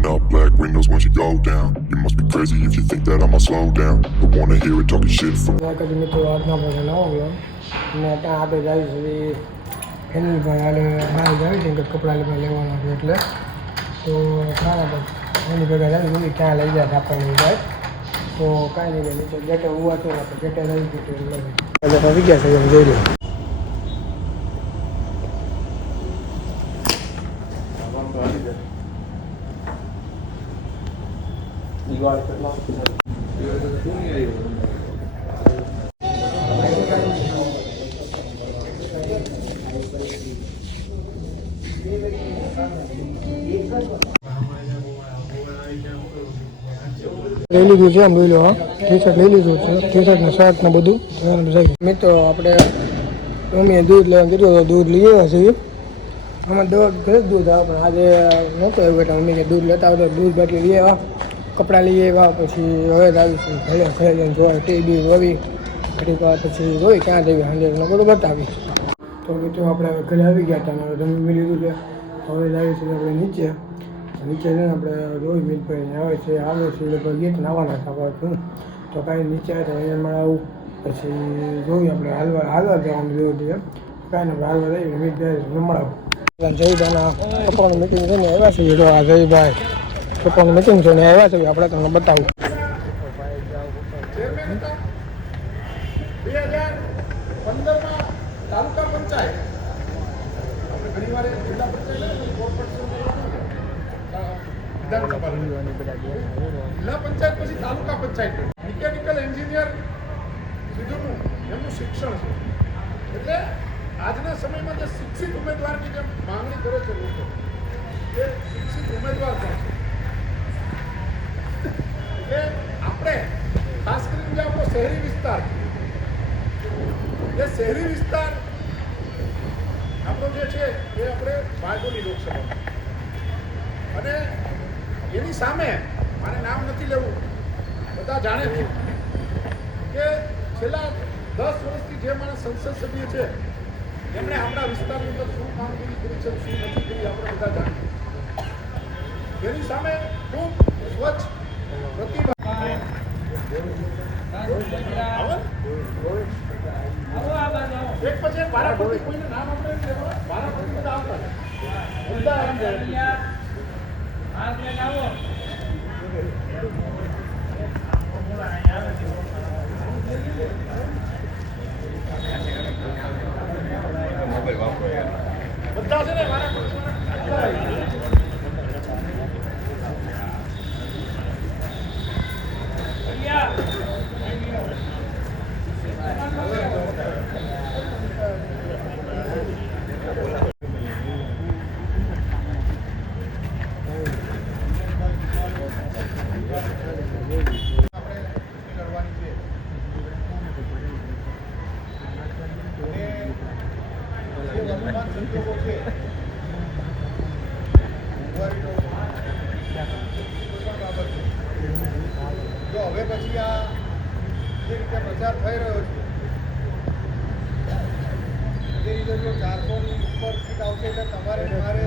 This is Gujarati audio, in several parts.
Rolling up black windows once you go down. You must be crazy if you think that I'ma slow down. Don't wanna hear it talking shit from કદી મિત્રો આજનો આપણે નવો બ્લોગ અને ત્યાં આપણે જઈશું ફેમિલી હાલે બહાર જાય છે કે કપડાં લેવાના છે એટલે તો ખાવા એની ભેગા જાય ને ક્યાં લઈ જાય આપણને જાય તો કાંઈ નહીં નીચે ગેટે ઉભા છે આપણે ગેટે લઈ ગેટે લઈ આવી ગયા છે એમ જોઈ લો. લઈ લીધું છે આમ જોઈ લો. હા ટી શર્ટ લઈ લીધું છે ટી શર્ટ ને શર્ટ ને બધું મિત્રો આપણે મમ્મીએ દૂધ લેવાનું કીધું તો દૂધ લઈ આવ્યા છીએ. આમાં ઘરે જ દૂધ આવે પણ આજે નહોતું એવું એટલે મમ્મી કે દૂધ લેતા આવતો દૂધ બાટલી લઈ આવ્યા કપડાં લઈ આવ્યા પછી હવે જ આવીશું ઘરે ઘરે જઈને જોવા ટીવી જોવી ઘડીક વાર પછી જોઈ ક્યાં જઈએ સાંજે બધું બતાવી. તો મિત્રો આપણે હવે ઘરે આવી ગયા હતા અને જમી લીધું છે હવે જ આવીશું આપણે નીચે જઈને આપણે રોજ મિલભાઈ આવે છે એટલે ગીત નાવાના હતા તો કાંઈ નીચે આવે તો અહીંયા મળે આવું પછી જોઈએ આપણે હાલવા જવાનું જોયું છે કાંઈ ને હાલવા જઈએ મિલભાઈ રમાડવું જયભાઈના પપ્પાનું મિટિંગ છે ને આવ્યા છે જયભાઈ પપ્પાનું મિટિંગ છે ને આવ્યા છે આપણે તમને બતાવું. 2015માં તાલુકા પંચાયત આપણે ઘણીવાર જિલ્લા પંચાયત જિલ્લા પંચાયત પછી તાલુકા પંચાયત મિકેનિકલ એન્જિનિયર સુધીનું એમનું શિક્ષણ છે એટલે આજના સમયમાં જે શિક્ષિત ઉમેદવારની જે માંગણી કરે છે લોકો એ શિક્ષિત ઉમેદવાર પણ છે એટલે આપણે ખાસ કરીને જે આપણો શહેરી વિસ્તાર એ શહેરી વિસ્તાર આપણો જે છે એ આપણે બારડોલી લોકસભા અને એની સામે મારે નામ નથી લેવું બધા જાણે છે કે છેલ્લા 10 વર્ષથી જે મારા સંસદ સભ્ય છે એમણે આપણા વિસ્તારની અંદર શું કામગીરી કરી છે શું નથી કરી આપણે બધા જાણીએ. એની સામે ખૂબ સ્વચ્છ પ્રતિભા એક પછી એક વારાફરતી કોઈને નામ આપણે વારાફરતી બધા આવતા બધા બધા છે ને જો હવે પછી આ જે રીતે પ્રચાર થઈ રહ્યો છે એ રીતે જો 400ની ઉપર સીટ આવશે એટલે તમારે મારે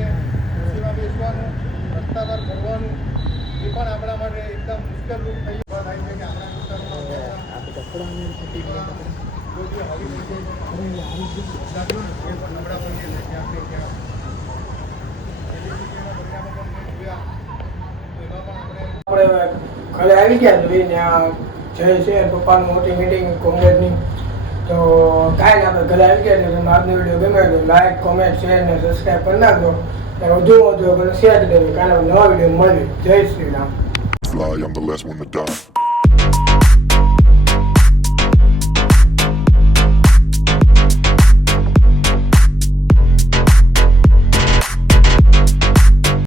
ખુરશીમાં બેસવાનું રસ્તા પર ફરવાનું એ પણ આપણા માટે એકદમ મુશ્કેલ રૂપ થઈ થાય છે કે આપણા વિસ્તારમાં આપણે ઘરે આવી ગયા જોઈએ ત્યાં જય છે પપ્પાનું મોટી મિટિંગ કોંગ્રેસની તો કાંઈ ને આપણે ઘરે આવી ગયા એટલે તમે આજનો વિડીયો ગમે તો લાઈક કોમેન્ટ શેર ને સબસ્ક્રાઈબ કરી નાખજો વધુ મને શેર કરી દેજો કાલે નવા વિડીયો મળીએ. જય Shri Ram. fly, I'm the last one to die.